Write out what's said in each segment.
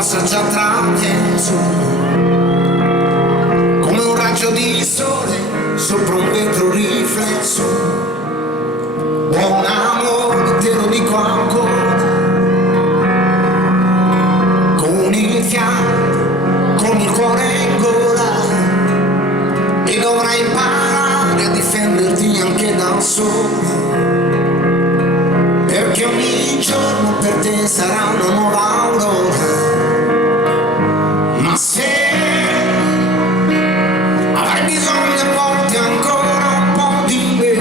passa già traverso, come un raggio di sole sopra un vetro riflesso. Buon amore, te lo dico ancora, con il fiato, con il cuore in gola, e dovrai imparare a difenderti anche dal sole, perché ogni giorno per te sarà una nuova aurora. Ma se avrai bisogno a volte ancora un po' di me,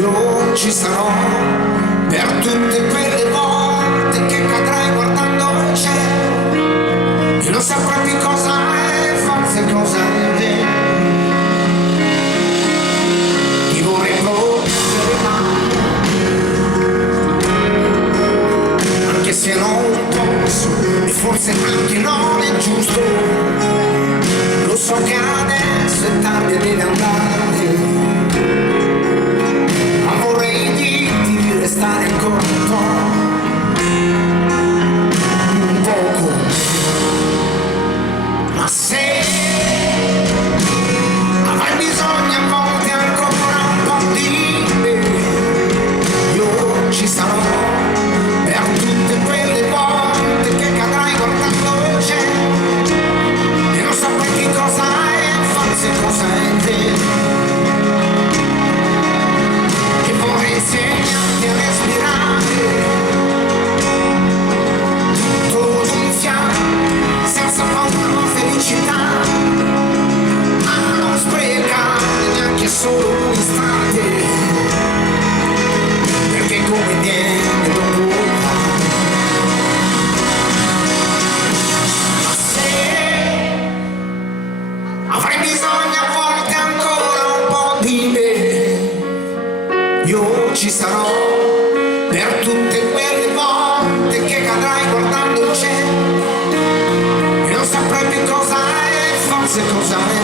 io ci sarò per tutte quelle volte che cadrai guardando il cielo e non saprai più cosa è forse cosa è vero. Ti vorrei porgere mano, anche se non posso e forse anche non è giusto. Lo so che adesso è tardi e devi andare, ma vorrei dirti di restare ancora un poco. Ma se avrai bisogno a volte ancora un po' di me, io ci sarò per tutte quelle volte che cadrai guardando il cielo e non saprai che cosa è forse cosa è vero. E vorrei insegnarti a respirare tutto d'un fiato, senza paura o felicità, a non sprecare neanche solo un istante, perché come viene dopo. Ma se avrai bisogno a volte ancora un po' di me, io ci sarò per tutte quelle volte che cadrai guardando il cielo e non saprai più cosa è forse cosa è